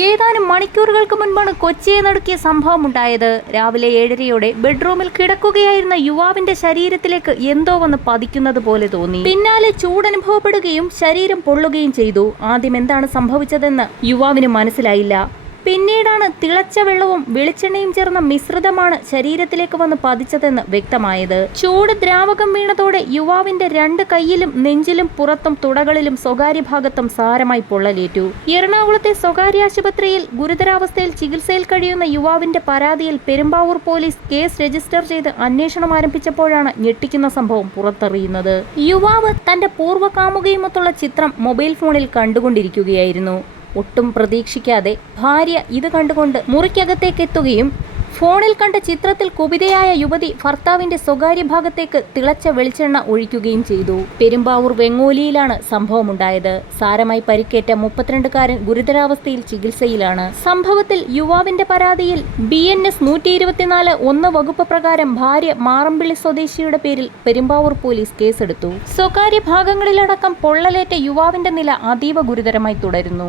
ഏതാനും മണിക്കൂറുകൾക്ക് മുൻപാണ് കൊച്ചിയെ നടുക്കിയ സംഭവമുണ്ടായത്. രാവിലെ 7:30യോടെ ബെഡ്റൂമിൽ കിടക്കുകയായിരുന്ന യുവാവിന്റെ ശരീരത്തിലേക്ക് എന്തോ വന്ന് പതിക്കുന്നത് പോലെ തോന്നി. പിന്നാലെ ചൂടനുഭവപ്പെടുകയും ശരീരം പൊള്ളുകയും ചെയ്തു. ആദ്യം എന്താണ് സംഭവിച്ചതെന്ന് യുവാവിന് മനസ്സിലായില്ല. പിന്നീടാണ് തിളച്ച വെള്ളവും വെളിച്ചെണ്ണയും ചേർന്ന മിശ്രിതമാണ് ശരീരത്തിലേക്ക് വന്ന് പതിച്ചതെന്ന് വ്യക്തമായത്. ചൂട് ദ്രാവകം വീണതോടെ യുവാവിന്റെ 2 കൈയിലും നെഞ്ചിലും പുറത്തും തുടകളിലും സ്വകാര്യ ഭാഗത്തും സാരമായി പൊള്ളലേറ്റു. എറണാകുളത്തെ സ്വകാര്യ ആശുപത്രിയിൽ ഗുരുതരാവസ്ഥയിൽ ചികിത്സയിൽ കഴിയുന്ന യുവാവിന്റെ പരാതിയിൽ പെരുമ്പാവൂർ പോലീസ് കേസ് രജിസ്റ്റർ ചെയ്ത് അന്വേഷണം ആരംഭിച്ചപ്പോഴാണ് ഞെട്ടിക്കുന്ന സംഭവം പുറത്തറിയുന്നത്. യുവാവ് തന്റെ പൂർവ്വ കാമുകിയുമൊത്തുള്ള ചിത്രം മൊബൈൽ ഫോണിൽ കണ്ടുകൊണ്ടിരിക്കുകയായിരുന്നു. ഒട്ടും പ്രതീക്ഷിക്കാതെ ഭാര്യ ഇത് കണ്ടുകൊണ്ട് മുറിക്കകത്തേക്കെത്തുകയും ഫോണിൽ കണ്ട ചിത്രത്തിൽ കുപിതയായ യുവതി ഭർത്താവിന്റെ സ്വകാര്യ ഭാഗത്തേക്ക് തിളച്ച വെളിച്ചെണ്ണ ഒഴിക്കുകയും ചെയ്തു. പെരുമ്പാവൂർ വെങ്ങോലിയിലാണ് സംഭവമുണ്ടായത്. സാരമായി പരിക്കേറ്റ 32കാരൻ ഗുരുതരാവസ്ഥയിൽ ചികിത്സയിലാണ്. സംഭവത്തിൽ യുവാവിന്റെ പരാതിയിൽ BNS 124(1) വകുപ്പ് പ്രകാരം ഭാര്യ മാറമ്പിള്ളി സ്വദേശിയുടെ പേരിൽ പെരുമ്പാവൂർ പോലീസ് കേസെടുത്തു. സ്വകാര്യ ഭാഗങ്ങളിലടക്കം പൊള്ളലേറ്റ യുവാവിന്റെ നില അതീവ ഗുരുതരമായി തുടരുന്നു.